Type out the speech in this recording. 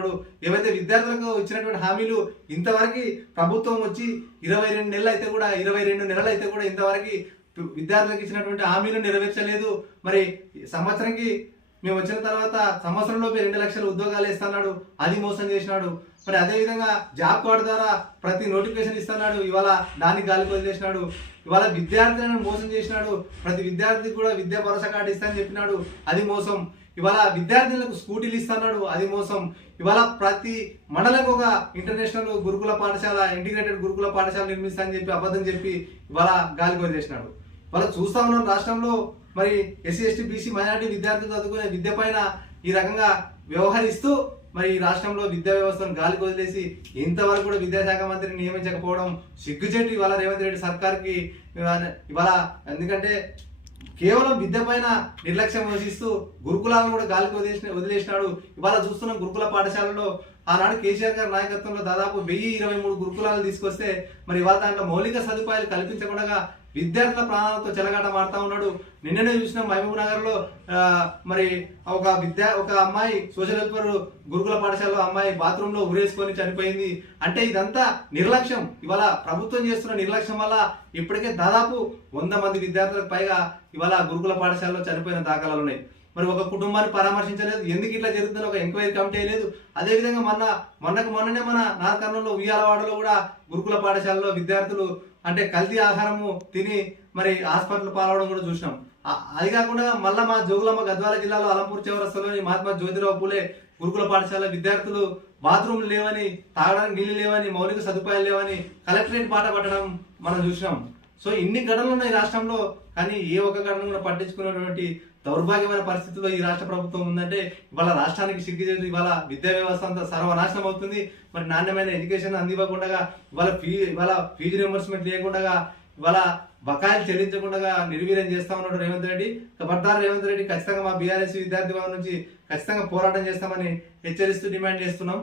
ఇప్పుడు ఏవైతే విద్యార్థులకు ఇచ్చినటువంటి హామీలు ఇంతవరకు ప్రభుత్వం వచ్చి ఇరవై రెండు నెలలు అయితే కూడా ఇరవై రెండు నెలలు అయితే కూడా ఇంతవరకు విద్యార్థులకు ఇచ్చినటువంటి హామీలు నెరవేర్చలేదు. మరి సంవత్సరంకి మేము వచ్చిన తర్వాత సంవత్సరంలోపు రెండు లక్షల ఉద్యోగాలు ఇస్తున్నాడు అది మోసం చేసినాడు. మరి అదేవిధంగా జాబ్ కార్డు ద్వారా ప్రతి నోటిఫికేషన్ ఇస్తున్నాడు ఇవాళ దానికి గాలి వదిలేసినాడు. ఇవాళ విద్యార్థులను మోసం చేసినాడు ప్రతి విద్యార్థికి కూడా విద్యా భరోసా కార్డు ఇస్తానని చెప్పినాడు అది మోసం. ఇవాళ విద్యార్థులకు స్కూటీలు ఇస్తున్నాడు అది మోసం. ఇవాళ ప్రతి మండలకు ఒక ఇంటర్నేషనల్ గురుకుల పాఠశాల ఇంటిగ్రేటెడ్ గురుకుల పాఠశాల నిర్మిస్తానని చెప్పి అబద్ధం చెప్పి ఇవాళ గాలి వదిలేసినాడు. ఇవాళ చూస్తా ఉన్నాం రాష్ట్రంలో మరి ఎస్సీ ఎస్టీ బీసీ మైనార్టీ విద్యార్థులు చదువుకునే విద్య పైన ఈ రకంగా వ్యవహరిస్తూ మరి ఈ రాష్ట్రంలో విద్యా వ్యవస్థను గాలికి వదిలేసి ఇంతవరకు కూడా విద్యాశాఖ మంత్రిని నియమించకపోవడం సిగ్గుచేటు ఇవాళ రేవంత్ రెడ్డి సర్కార్కి ఇవాళ ఎందుకంటే కేవలం విద్య పైన నిర్లక్ష్యం వహిస్తూ గురుకులాలను కూడా గాలికి వదిలేసిన వదిలేసినాడు. ఇవాళ చూస్తున్నాం గురుకుల పాఠశాలలో ఆనాడు కేసీఆర్ గారి నాయకత్వంలో దాదాపు వెయ్యి ఇరవై మూడు గురుకులాలు తీసుకొస్తే మరి ఇవాళ దాంట్లో మౌలిక సదుపాయాలు కల్పించకుండా విద్యార్థుల ప్రాణాలతో చెలగాట మారుతా ఉన్నాడు. నిన్ననే చూసిన మహబూబ్ నగర్లో మరి ఒక విద్యా ఒక అమ్మాయి సోషల్ వెల్ఫేర్ గురుకుల పాఠశాలలో అమ్మాయి బాత్రూమ్లో ఉరేసుకొని చనిపోయింది. అంటే ఇదంతా నిర్లక్ష్యం. ఇవాళ ప్రభుత్వం చేస్తున్న నిర్లక్ష్యం వల్ల ఇప్పటికే దాదాపు వంద మంది విద్యార్థులకు పైగా ఇవాళ గురుకుల పాఠశాలలో చనిపోయిన దాఖలాలు ఉన్నాయి. మరి ఒక కుటుంబాన్ని పరామర్శించలేదు. ఎందుకు ఇట్లా జరుగుతుందని ఒక ఎంక్వైరీ కమిటీ లేదు. అదేవిధంగా మొన్న మొన్నకు మొన్ననే మన నార్కర్ణంలో ఉయ్యాలవాడలో కూడా గురుకుల పాఠశాలలో విద్యార్థులు అంటే కల్తీ ఆహారము తిని మరి హాస్పిటల్ పాలవడం కూడా చూసినాం. అది కాకుండా మళ్ళా మా జోగులమ్మ గద్వాల జిల్లాలో అలంపూర్ చౌరస్తలోని మహాత్మా జ్యోతిరావు పూలే గురుకుల పాఠశాల విద్యార్థులు బాత్రూమ్లు లేవని తాగడానికి నీళ్ళు లేవని మౌలిక సదుపాయాలు లేవని కలెక్టరేట్ పాట పట్టడం మనం చూసినాం. సో ఇన్ని ఘటనలు ఉన్నాయి రాష్ట్రంలో. కానీ ఏ ఒక్క ఘటన కూడా పట్టించుకున్నటువంటి దౌర్భాగ్యమైన పరిస్థితుల్లో ఈ రాష్ట్ర ప్రభుత్వం ఉందంటే ఇవాళ రాష్ట్రానికి సిగ్గు చేసి ఇవాళ విద్యా వ్యవస్థ అంతా సర్వనాశనం అవుతుంది. మరి నాణ్యమైన ఎడ్యుకేషన్ అందివ్వకుండా ఇవాళ ఫీ ఇవాళ ఫీజు రియంబర్స్మెంట్ లేకుండా ఇవాళ బకాయిలు చెల్లించకుండా నిర్వీర్యం చేస్తా ఉన్నాడు రేవంత్ రెడ్డి. ఖబర్దార్ రేవంత్ రెడ్డి ఖచ్చితంగా మా బీఆర్ఎస్ విద్యార్థి భవన్ నుంచి ఖచ్చితంగా పోరాటం చేస్తామని హెచ్చరిస్తూ డిమాండ్ చేస్తున్నాం.